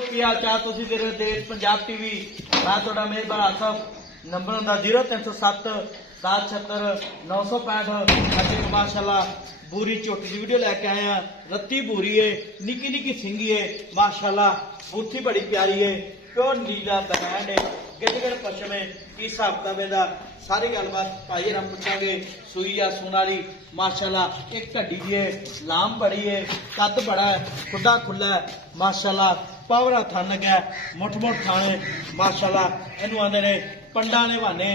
ਕੀ ਹਾਲ ਚਾਲ ਤੁਸੀਂ ਦੇਖ ਰਹੇ ਹੋ ਦੇਸ਼ ਪੰਜਾਬ ਟੀਵੀ। ਮੈਂ ਤੁਹਾਡਾ ਮੇਜ਼ਬਾਨ ਆਸਫ। ਨੰਬਰ ਹੁੰਦਾ 0307 776 965। ਅੱਜ ਇੱਕ ਮਾਸ਼ਾਅੱਲਾ ਬੂਰੀ ਝੋਟੀ ਦੀ ਵੀਡੀਓ ਲੈ ਕੇ ਆਏ ਆ। ਰੱਤੀ ਬੂਰੀ ਹੈ, ਨਿੱਕੀ ਨਿੱਕੀ ਸਿੰਗੀ ਹੈ माशाल्लाह। बूथी बड़ी प्यारी है, प्योर नीला ब्रांड है, गिरगड़ पश्चिम है। की हिसाब किताब सारी गलबात भाई हम पूछांगे। सूई या सून वाली माशाल्लाह एक ढड्डी भी है, लाम बड़ी है, कद बड़ा है, खुदा खुला है माशाल्लाह। पावरा थन लग्या, मुठ मुठ थाने माशाल्लाह। इनू आंदे ने पंडा ने बहाने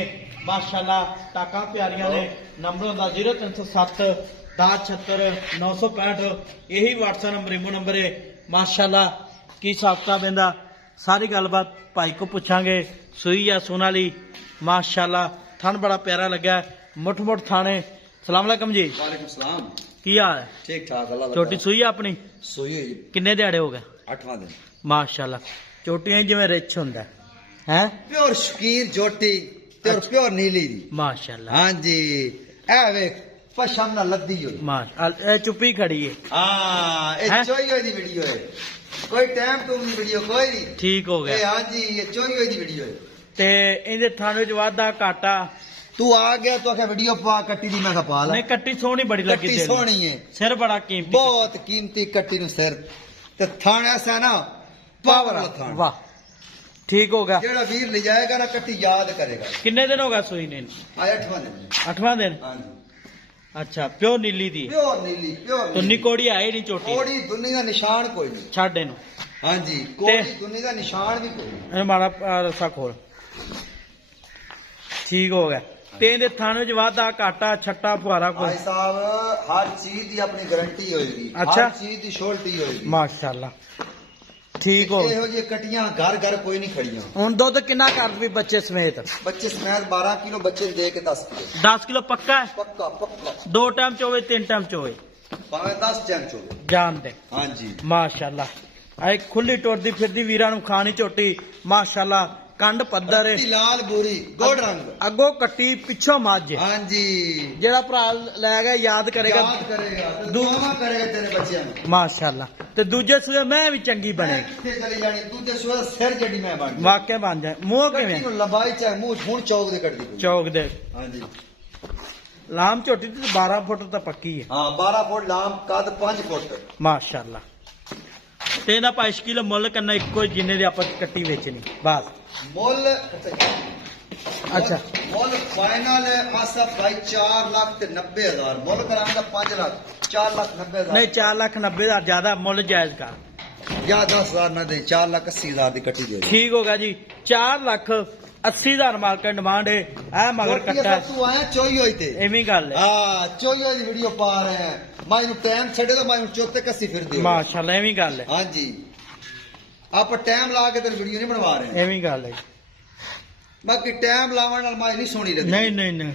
माशाल्लाह। टाका प्यारियां ने। नंबर होंदा 0307 1076 965। यही व्हाट्सएप नंबर इमो नंबर है माशाल्लाह। की हिसाब किताब सारी गलबात भाई को पूछांगे। सूई या सून वाली माशाल्लाह। थन बड़ा प्यारा लगा, मुठ मुठ थाने। सलाम अलैकुम जी। वालेकुम सलाम। की हाल है? ठीक ठाक अल्लाह। चोटी सूई अपनी सूई हुई किन्ने दिहाड़े हो गए? 8वां दिन माशाल्लाह। चोटियां जिवें रिच हुंदा है प्योर शकीर जोटी ते और प्योर नीली दी माशाल्लाह। हां जी ए वेख पशम ना लद्दी होई माशाल्लाह। चुप्पी खड़ी है। हां ए चोई होई दी वीडियो है, कोई टाइम टूम दी वीडियो कोई नहीं। ठीक हो गया। हां जी ये चोई होई दी वीडियो है ते इहदे थान विच वाधा घाटा तू आ गया तो आखे वीडियो पा कट्टी दी मैं कहा पा ला। नहीं कट्टी सोहनी बड़ी लगी कट्टी सोहनी है, सिर बड़ा कीमती, बहुत कीमती कट्टी नु सिर ते थान ऐसा ना पावर वाला थान। वाह ठीक हो गया। जेड़ा वीर ले जाएगा ना कट्टी याद करेगा। किन्ने दिन हो गया सूई ने? आया 8वां दिन। 8वां दिन। हां जी अच्छा प्योर नीली दी। प्योर नीली प्योर तो निकोड़ी आए नहीं चोटी कोड़ी दुनी का निशान कोई नहीं। छाड़ इनू। हाँ जी कोड़ी दुनी का निशान भी कोई नहीं। माड़ा रस्सा खोल। ठीक हो गया। तेरे थाने च वाधा घाटा छट्टा फुहारा कोई? भाई साहब हर चीज की अपनी गारंटी होगी। अच्छा। हर चीज की शोल्टी होगी माशाल्लाह। ठीक हो गया। ये कटियां घर घर कोई नहीं खड़ियां। हुन दुध कितना कर भी बच्चे समेत? बच्चे समेत 12 किलो बच्चे दे के 10 किलो। 10 किलो पक्का है? पक्का पक्का। 2 टाइम च होवे 3 टाइम च होवे भावे 10 टाइम चो जान दे। हाँ जी माशाल्लाह। आई खुली टुरदी फिरदी वीरां नूं खानी झोटी माशाल्लाह। कंड पत्थर है, लाल बोरी गोड रंग, अगो कट्टी पिछो मझ। हाँ जी जेड़ा भरा लै गया याद करेगा, याद करेगा दुआ करेगा तेरे बच्चों में माशाल्लाह। ते दूजे सूए मैं भी चंगी बने चली जानी। दूजे सूए सिर जड़ी मैं बन वाकई बन जाए। मुंह किवें? लंबाई चाहे मुंह हुण चौक दे कट दी चौक दे। हाँ जी लाम झोटी ते 12 फुट तो पक्की है। हाँ 12 फुट लाम कद 5 फुट माशाल्लाह। ते ना पाइश किलो मुल करना इको जिन्ने दी आपस कट्टी वेचनी बस मुल। अच्छा मुल फाइनल है आसफ भाई 4,90,000 मुल करांगा 5 लाख 4,90,000 नहीं 4,90,000 ज्यादा मुल जायज कर या 10,000 ना दे 4,80,000 की कट्टी दे। ठीक होगा जी। 4,80,000 मार्केट डिमांड है। ऐ मगर कट्टा तू आया चोई होई ते एवी गल है। हां चोई होई दी वीडियो पा रहे हैं। मैं इन टाइम छड़े तो मैं चौथे कस्सी फिर दे माशाल्लाह एवी गल है। हां जी आप टाइम ला के तेरे वीडियो नहीं बनवा रहे हैं। एवी गल है। बाकी टाइम लावन नाल मैं नहीं सोनी लगी। नहीं नहीं नहीं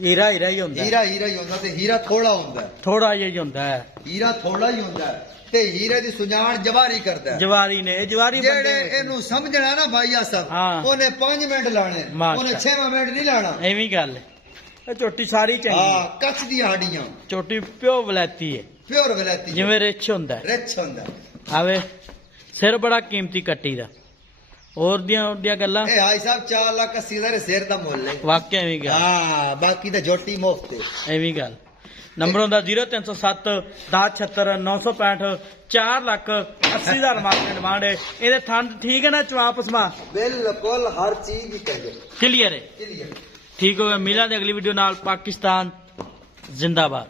हीरा हीरा ही होंदा है। हीरा हीरा ही होंदा ते हीरा थोड़ा होंदा है। थोड़ा ही होंदा है। हीरा थोड़ा ही होंदा है ते हीरे दी सुजान जवारी करदा है। जवारी ने जवारी जेड़े एनू समझना ना भाई सब ओने 5 मिनट लाने ओने 6 मिनट नहीं लाना। एवी गल है। चोटी सारी चंगी। हां कच्छ दी हड्डियां चोटी प्योर वलैती है। प्योर वलैती जिवें रिच हुंदा है। रिच हुंदा है। आवे सिर बड़ा कीमती कट्टी दा। और दियां गल्लां ए भाई साहब 4,80,000 सिर दा मुੱਲ है। वाकई एवी गल। हां बाकी ते जोटी मुफ्त है। एवी गल। नंबर होंदा 0307 1076 965। 4,80,000 मार्केट डिमांड है। ਇਹਦੇ ਥਣ ठीक है ना चवाप समा बिल्कुल हर चीज की क्लियर है। क्लियर। ठीक हो गया। मिलांगे अगली वीडियो नाल। पाकिस्तान जिंदाबाद।